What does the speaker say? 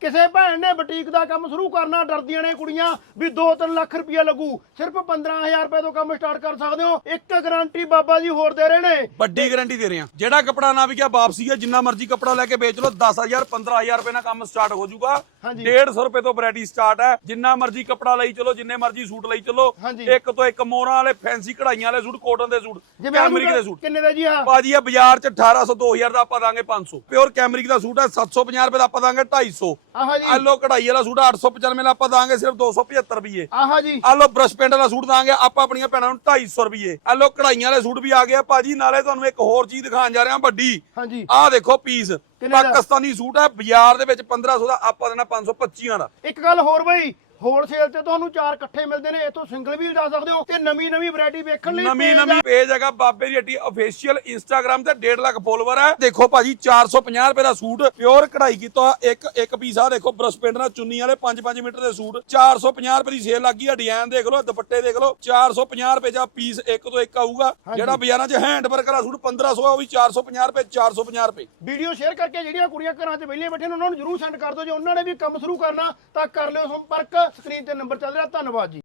ਕਿਸੇ ਭੈਣ ਨੇ ਬੁਟੀਕ ਦਾ ਕੰਮ ਸ਼ੁਰੂ ਕਰਨਾ ਡਰਦੀਆਂ ਨੇ ਕੁੜੀਆਂ ਵੀ 2-3 ਲੱਖ ਰੁਪਇਆ ਲੱਗੂ। ਸਿਰਫ 15000 ਰੁਪਏ ਤੋਂ ਕੰਮ ਸਟਾਰਟ ਕਰ ਸਕਦੇ ਹੋ। ਇੱਕ ਗਾਰੰਟੀ ਬਾਬਾ ਜੀ ਹੋਰ ਦੇ ਰਹੇ ਨੇ। ਵੱਡੀ ਗਾਰੰਟੀ ਦੇ ਰਹੇ ਹਾਂ। ਜਿਹੜਾ ਕੱਪੜਾ ਨਾ ਵਿਕਿਆ ਵਾਪਸੀ ਹੈ ਜਿੰਨਾ ਮਰਜ਼ੀ ਕੱਪੜਾ ਲੈ ਕੇ ਵੇਚ ਲਓ 10000 15000 ਰੁਪਏ ਨਾਲ ਕੰਮ ਸਟਾਰਟ ਹੋ ਜਾਊਗਾ। ਹਾਂਜੀ। 150 ਰੁਪਏ ਤੋਂ ਵੈਰਾਈਟੀ ਸਟਾਰਟ ਹੈ। ਜਿੰਨਾ ਮਰਜ਼ੀ ਕੱਪੜਾ ਲਈ ਚਲੋ ਜਿੰਨੇ ਮਰਜ਼ੀ ਸੂਟ ਲਈ ਚਲੋ। ਹਾਂਜੀ। ਇੱਕ ਤੋਂ ਇੱਕ ਮੋਹਰਾਂ ਵਾਲੇ ਫੈਂਸੀ ਕਢਾਈਆਂ ਵਾਲੇ ਸੂਟ ਕੋਟਨ ਦੇ ਸੂਟ ਜਿਵੇਂ ਆਹ ਕੈਮਰਿਕ ਦੇ ਸੂਟ। ਕਿੰਨੇ ਦਾ ਜੀ ਆ? ਬਾਜੀ ਇਹ ਬਾਜ਼ਾਰ 'ਚ 1800 2000 ਦਾ ਆਪਾਂ ਦਾਂਗੇ 500 ਪਿਓਰ ਕੈਮਰਿਕ ਦਾ ਸੂਟ ਹੈ 750 ਰੁਪਏ ਦਾ ਆਪਾਂ ਦਾਂਗੇ 250 ਆਹ ਜੀ। ਆ ਲੋ ਕਢਾਈ ਵਾਲਾ ਸੂਟ 895 ਦਾ ਆਪਾਂ ਦਾਂਗੇ ਸਿਰਫ 275 ਰੁਪਏ ਆਹ ਜੀ। ਆ ਲੋ ਬ੍ਰਸ਼ ਪੇਂਟ ਵਾਲਾ ਸੂਟ ਦਾਂਗੇ ਆਪਾਂ ਆਪਣੀਆਂ ਭੈਣਾਂ ਨੂੰ 250 ਰੁਪਏ ਆ ਲੋ ਕਢਾਈਆਂ ਵਾਲੇ ਸੂਟ ਵੀ ਆ ਗਏ ਆ ਭਾਜੀ ਨਾਲੇ ਤੁਹਾਨੂੰ ਇੱਕ ਹੋਰ ਚੀਜ਼ ਦਿਖਾਉਣ ਜਾ ਰਿਹਾ ਵੱਡੀ। ਹਾਂਜੀ। ਆਹ ਦੇਖੋ ਪੀਸ? ਪਾਕਿਸਤਾਨੀ ਸੂਟ ਹੈ ਬਾਜ਼ਾਰ ਦੇ ਵਿੱਚ 1500 ਦਾ ਆਪਾਂ ਦੇਣਾ 525 ਦਾ ਇੱਕ ਗੱਲ ਹੋਰ ਬਈ ਹੋਲਸੇਲ ਤੇ ਤੁਹਾਨੂੰ ਚਾਰ ਇਕੱਠੇ ਮਿਲਦੇ ਨੇ ਇਥੋਂ ਸਿੰਗਲ ਵੀ ਜਾ ਸਕਦੇ ਹੋ ਤੇ ਨਵੀਂ ਨਵੀਂ ਵੈਰਾਈਟੀ ਵੇਖਣ ਲਈ ਨਵੀਂ ਨਵੀਂ ਪੇਜ ਹੈਗਾ ਬਾਬੇ ਦੀ ਹੱਟੀ ਅਫੀਸ਼ੀਅਲ ਇੰਸਟਾਗ੍ਰam ਤੇ 1.5 ਲੱਖ ਫੋਲੋਵਰ ਹੈ। ਦੇਖੋ ਭਾਜੀ 450 ਰੁਪਏ ਦਾ ਸੂਟ ਪਿਓਰ ਕਢਾਈ ਕੀਤਾ ਇੱਕ ਇੱਕ ਪੀਸ ਆ ਦੇਖੋ ਬ੍ਰਸ਼ ਪੇਂਟ ਨਾਲ ਚੁੰਨੀ ਵਾਲੇ 5-5 ਮੀਟਰ ਦੇ ਸੂਟ 450 ਰੁਪਏ ਦੀ ਸੇਲ ਲੱਗੀ ਆ ਡਿਜ਼ਾਈਨ ਦੇਖ ਲਓ ਦੁਪੱਟੇ ਦੇਖ ਲਓ 450 ਰੁਪਏ ਦਾ ਪੀਸ ਇੱਕ ਤੋਂ ਇੱਕ ਆਊਗਾ। ਜਿਹੜਾ ਬਾਜ਼ਾਰਾਂ 'ਚ ਹੈਂਡ ਵਰਕ ਵਾਲਾ ਸੂਟ 1500 ਆ ਉਹ ਵੀ 450 ਰੁਪਏ 450 ਰੁਪਏ। ਵੀਡੀਓ ਸ਼ੇਅਰ ਕਰਕੇ ਜਿਹੜੀਆਂ ਕੁੜੀਆਂ ਘਰਾਂ 'ਚ ਵਿਹਲੀਆਂ ਬੈਠੀਆਂ ਨੇ ਉਹਨਾਂ ਨੂੰ ਜਰੂਰ ਸੈਂਡ ਕਰ ਦਿਓ ਜੇ ਉਹਨਾਂ ਨੇ ਵੀ ਕੰਮ ਸ਼ੁਰੂ ਕਰਨਾ ਤਾਂ ਕਰ ਲਿਓ ਸੰਪਰਕ। ਸਕਰੀਨ ਤੇ ਨੰਬਰ ਚੱਲ ਰਿਹਾ ਧੰਨਵਾਦ ਜੀ।